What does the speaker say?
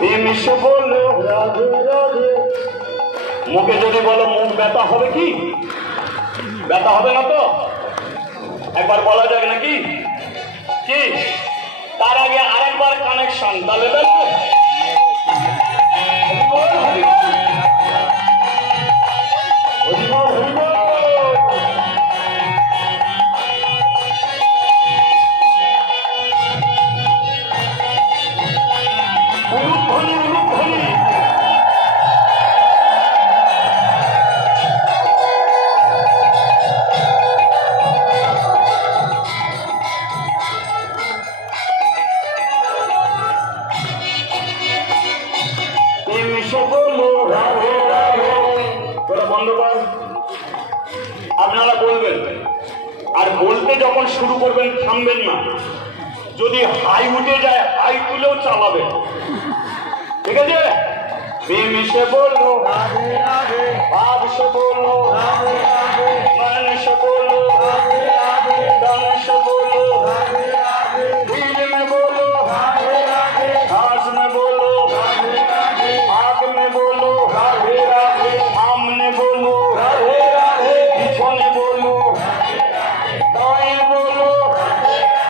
মিশে বললো রাধে রাধে। মুখে যদি বলো মুখ ব্যথা হবে কি? ব্যথা হবে না তো? একবার বলা যাবে নাকি? কি তার আগে আরেকবার কানেকশন, তাহলে আপনারা বলবেন, আর বলতে যখন শুরু করবেন থামবেন না। যদি হাই উঠে যায় হাই তুলেও চালাবেন, ঠিক আছে? মিশে বললো ভাব সে বললো, সে বললো